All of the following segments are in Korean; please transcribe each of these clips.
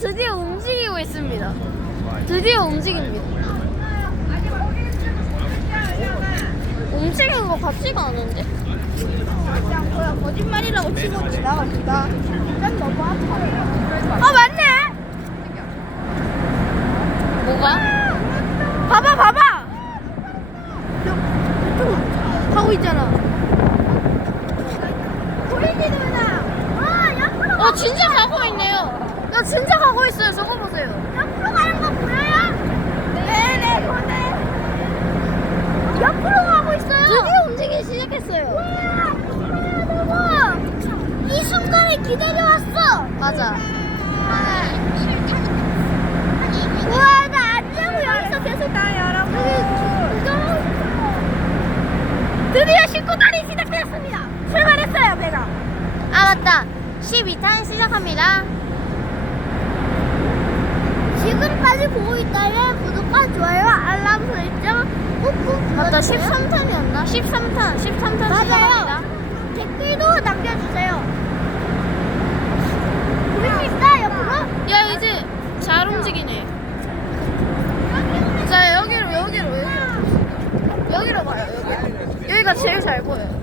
드디어 움직이고 있습니다. 드디어 움직입니다. 움직이는 거 같지가 않은데? 거짓말이라고 치고 지나갑니다. 난 너무 아파요. 아 맞네. 뭐가? 봐봐 봐봐. 하고 있잖아. 보이지 누나. 와 옆으로. 어 진짜. 저 진짜 가고 있어요. 저거 보세요. 옆으로 가는 거 보여요? 네네 보네. 옆으로 가고 있어요. 드디어 움직이기 시작했어요. 와, 여러분, 이 순간을 기다려왔어. 맞아. 우와, 나안 자고 여기서 계속 나 여러분. 네, 드디어 싣고 다리 시작되었습니다. 출발했어요, 배가. 아 맞다. 12탄 시작합니다. 지금까지 보고 있다면 구독과 좋아요, 알람 설정 꾹꾹 맞다, 13탄이었나? 13탄, 13탄 시간입니다. 댓글도 남겨주세요. 보이십니까 옆으로? 야, 이제 잘 움직이네. 자, 여기로, 여기로, 여기로. 봐요, 여기. 여기가 제일 잘 보여요.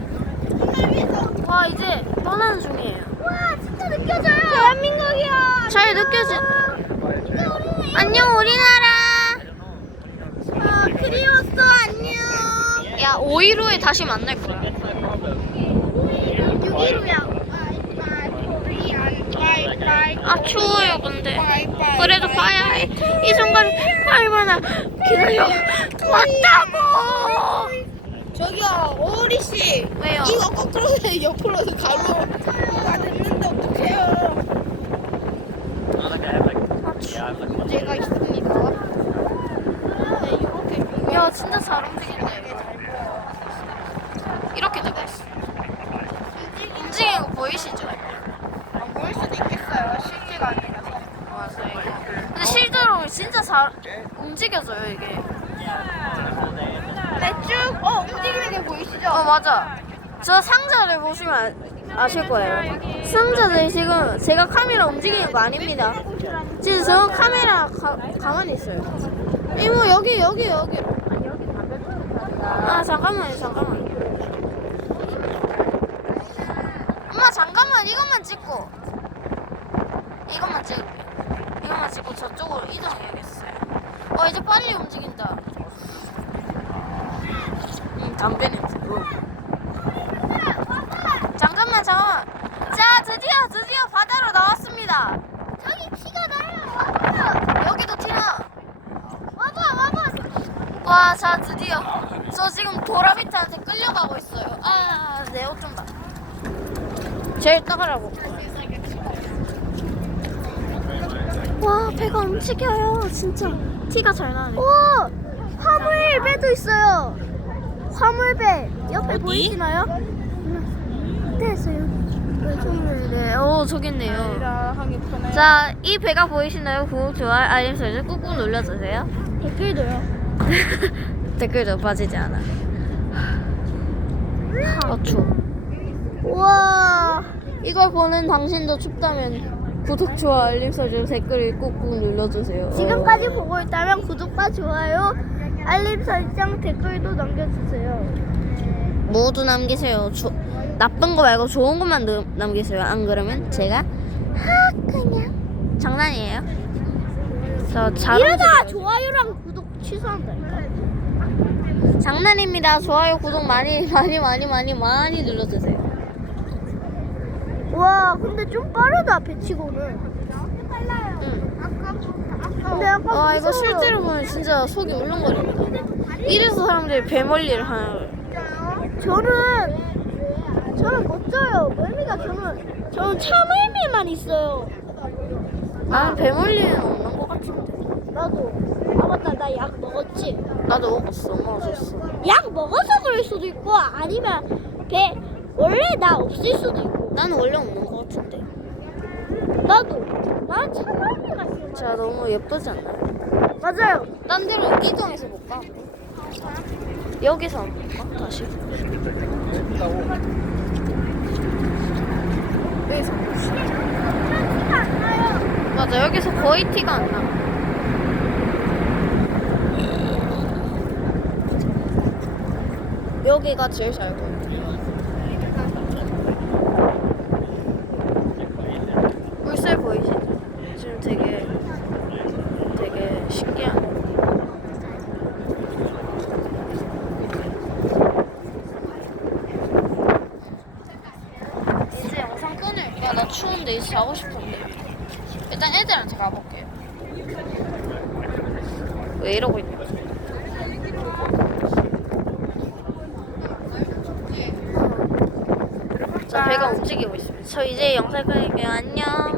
와, 이제 떠나는 중이에요. 와 진짜 느껴져요. 대한민국이야. 잘 느껴지, 안녕 우리나라. 아 그리웠어 안녕. 야 5.15에 다시 만날 거야. 6.15야. 아 추워요 근데 그래도 봐야 이 순간 얼마나 기다려 왔다고 저기요 오리 씨 왜요? 이거 거꾸로 옆으로 가로 가 됐는데 어떡해요 보이시죠? 안 보일 수도 있겠어요. 실제가 아니라서. 맞아요. 근데 실제로 진짜 잘 움직여져요 이게. 네, 대충 어 움직이는 게 보이시죠? 어 맞아. 저 상자를 보시면 아, 아실 거예요. 상자들 지금 제가 카메라 움직이는 거 아닙니다. 지금 저 카메라 가, 가만히 있어요. 이모 뭐 여기 여기 여기. 아 잠깐만요 잠깐만. 엄마 잠깐만 이것만 찍고. 이것만 찍 이것만 찍고 저쪽으로 이동해야겠어요. 어 이제 빨리 움직인다. 음 담배 냄새 잠깐만 저. 자 드디어 드디어 바다로 나왔습니다. 저기 티가 나요. 여기도 티나. 와봐 와봐. 와자 드디어. 저 지금 도라비트한테 끌려가고 있어요. 아내 옷좀봐. 제일 따가라고. 와 배가 움직여요 진짜 티가 잘 나네. 오 화물배도 있어요. 화물배 옆에 어디? 보이시나요? 됐어요. 화물배 저기 있네요. 자이 배가 보이시나요? 구독 좋아요 알림 설정 꾹꾹 눌러주세요. 댓글도요. 댓글도 빠지지 않아. 아 추워. 우와 이걸 보는 당신도 춥다면 구독, 좋아 알림 설정, 댓글을 꾹꾹 눌러주세요. 지금까지 보고 있다면 구독과 좋아요, 알림 설정, 댓글도 남겨주세요. 모두 남기세요. 조, 나쁜 거 말고 좋은 것만 남기세요 안 그러면 제가 하 그냥 장난이에요. 저 이러다 좋아요랑 구독 취소한다니까. 장난입니다. 좋아요, 구독 많이 많이 많이 많이 많이 눌러주세요. 와 근데 좀 빠르다 배치고는 빨라요 응. 아까 아 이거 실제로 보면 진짜 속이 울렁거립니다 이래서 사람들이 배멀리를 하는 거예요 저는 저는 못 져요 멀미가 저는 저는 차멀미만 있어요. 아 배멀리는 없는 것 같은데. 나도 아 맞다 나 약 먹었지. 나도 먹었어. 엄마가 줬어. 약 먹어서 그럴 수도 있고 아니면 배 원래 나 없을 수도 있고. 난 원래 없는 것 같은데. 나도. 난 차가운데가 싫어. 진짜 너무 예쁘지 않나? 맞아요. 딴 데로 이동해서 볼까? 여기서 안 볼까? 다시. 여기서. 맞아, 여기서 거의 티가 안 나. 여기가 제일 잘 보여. 물살 보이지? 지금 되게 되게 신기한. 이제 영상 끊을게. 나 추운데 이제 자고 싶은데. 일단 애들한테 가볼게요. 왜 이러고 있는? 자, 배가 움직이고 있습니다. 저 이제 영상 끊을게요. 안녕.